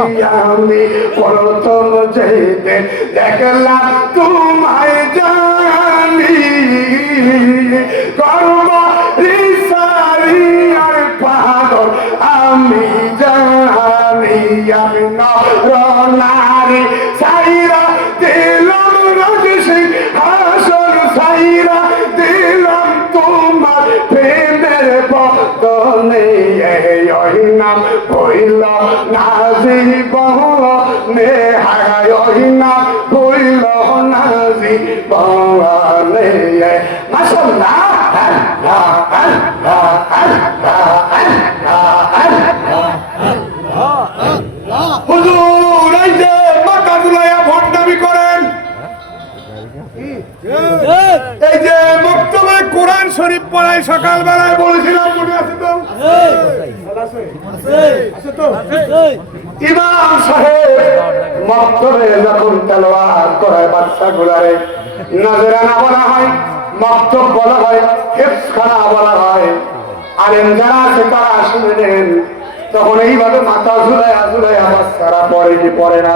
আমি প্রথম যেতে দেখলাম তোমায় জানি। করবারি রিসারি আর পাগল আমি জানি আমি নর বদলে এই নাম হইল না বহু নে হায় শরীফ পড়াই সকালবেলায় বলেছিলাম মনে আছে তো? ইমাম সাহেব মক্তবে যখন তেলোয়ার করায় বাচ্চা গুলারে নজরানা বলা হয় মক্তব বলা হয় হেফখানা বলা হয় আলেম যারা আছে তারা শুনে নেন তখন এইভাবে মাথা ঝুলাইয়া ঝুলাইয়া বাচ্চারা পড়ে কি পড়ে না?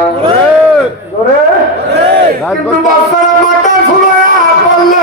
কিন্তু বাচ্চারা মাথা ঝুলাইয়া পড়লে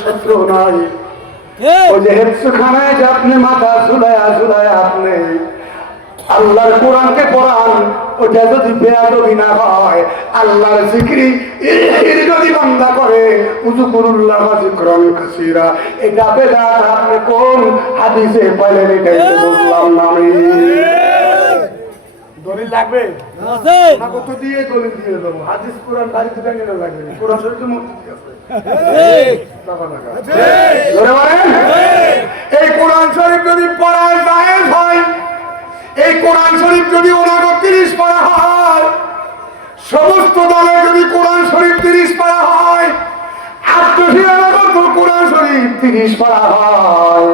শত্রু নয়। ওই যে হেফসুখানায় যে আপনি মাথা ঝুলায়া ঝুলায়া আপনি আল্লাহর কোরআনকে পড়ান ওটা যদি বেয়াদবি না হয় আল্লাহর জিক্রি যদি বান্দা করে উজুকুরুল্লাহ জিক্রন কাসিরা। এটা বেদাত আপনি কোন হাদিসে পাইলেন এটাই তো বুঝলাম না আমি। লাগবে? আছে। না কত দিয়ে দিয়ে দেবো? হাদিস কোরআন বাড়ি দুটা নিলে লাগবে। কোরআন আছে। এই কোরআন শরীফ যদি পড়ায় জায়েজ হয় এই কোরআন শরীফ যদি ওনাকে তিরিশ পড়া হয় সমস্ত দলে যদি কোরআন শরীফ তিরিশ পড়া হয় আত্মশিয়ানত কোরআন শরীফ তিরিশ পড়া হয়।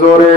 জোরে।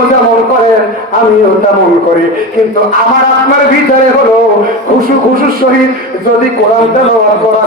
আমিও তেমন করি। কিন্তু আমার আপনার ভিতরে হলো খুশু খুশুর সহিত যদি কোরআন তেলাওয়াত করা